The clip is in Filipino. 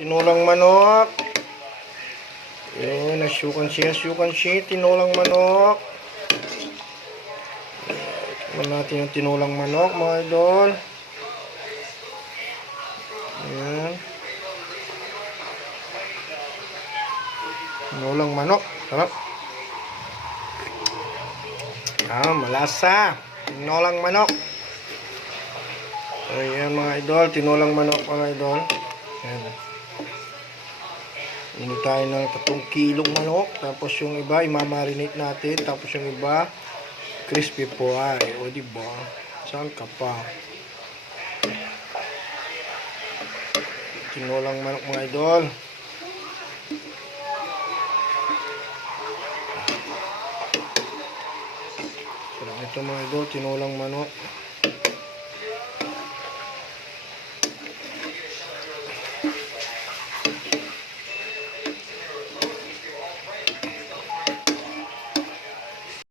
Tinulang manok. Yun, nasyukan siya, tinulang manok. Tignan natin yung tinulang manok, mga idol. Ayan. Tinulang manok. Sarap. Malasa. Tinulang manok. Ayan, mga idol. Tinulang manok, mga idol. Ayan. Ini tayo ng 3 kilong manok. Tapos yung iba, imamarinate natin. Tapos yung iba, crispy po ay. O, diba? Saan ka pa? Tinulang manok, mga idol. Sarap nito, mga idol. Tinulang manok.